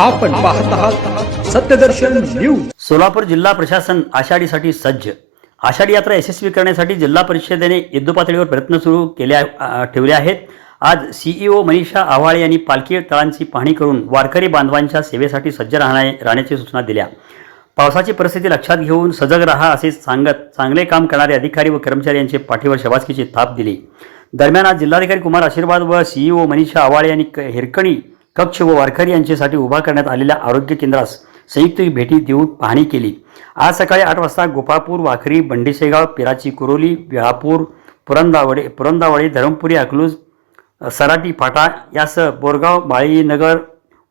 आपण पाहत आहात सत्यदर्शन न्यूज. सोलापूर जिल्हा प्रशासन आषाढीसाठी सज्ज. आषाढी यात्रा यशस्वी करण्यासाठी जिल्हा परिषदेने युद्धपातळीवर प्रयत्न सुरू केले ठेवले आहेत. आज सीईओ मनीषा आव्हाळे यांनी पालखी तळांची पाहणी करून वारकरी बांधवांच्या सेवेसाठी सज्ज राहण्या राहण्याची सूचना दिल्या. पावसाची परिस्थिती लक्षात घेऊन सजग राहा असे सांगत चांगले काम करणारे अधिकारी व कर्मचारी यांचे पाठीवर शबासकीची थाप दिली. दरम्यान आज जिल्हाधिकारी कुमार आशीर्वाद व सीईओ मनीषा आव्हाळे यांनी क- हिरकणी कक्ष व वारकरी यांच्यासाठी उभा करण्यात आलेल्या आरोग्य केंद्रास संयुक्त भेटी देऊन पाहणी केली. आज सकाळी आठ वाजता गोपाळपूर वाखरी बंडीशेगाव पिराची कुरोली वेळापूर पुरंदावडे पुरंदावडे धरमपुरी अकलूज सराटी फाटा यासह बोरगाव बाळीनगर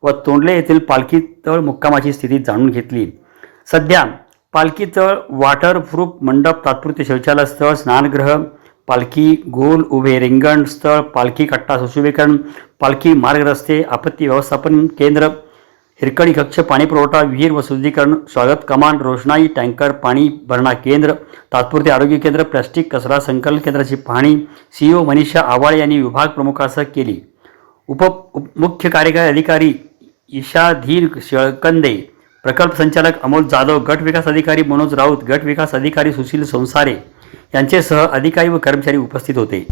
व तोंडले येथील पालखी तळ मुक्कामाची स्थिती जाणून घेतली. सध्या पालखी तळ वॉटरप्रूफ मंडप तात्पुरते शौचालय स्थळ स्नानगृह पालखी गोल उभे रिंगण स्थळ पालखी कट्टा सुशोभीकरण पालखी मार्ग रस्ते आपत्ती व्यवस्थापन केंद्र हिरकणी कक्ष पाणीपुरवठा विहीर व शुद्धीकरण स्वागत कमांड रोषणाई टँकर पाणी भरणा केंद्र तात्पुरते आरोग्य केंद्र प्लॅस्टिक कचरा संकलन केंद्राची पाहणी सीईओ मनीषा आवाळे यांनी विभाग प्रमुखासह केली. उप उप- मुख्य कार्यकारी अधिकारी ईशाधीर शेळकंदे प्रकल्प संचालक अमोल जाधव गट विकास अधिकारी मनोज राऊत गट विकास अधिकारी सुशील संसारे यांचेसह अधिकारी व कर्मचारी उपस्थित होते.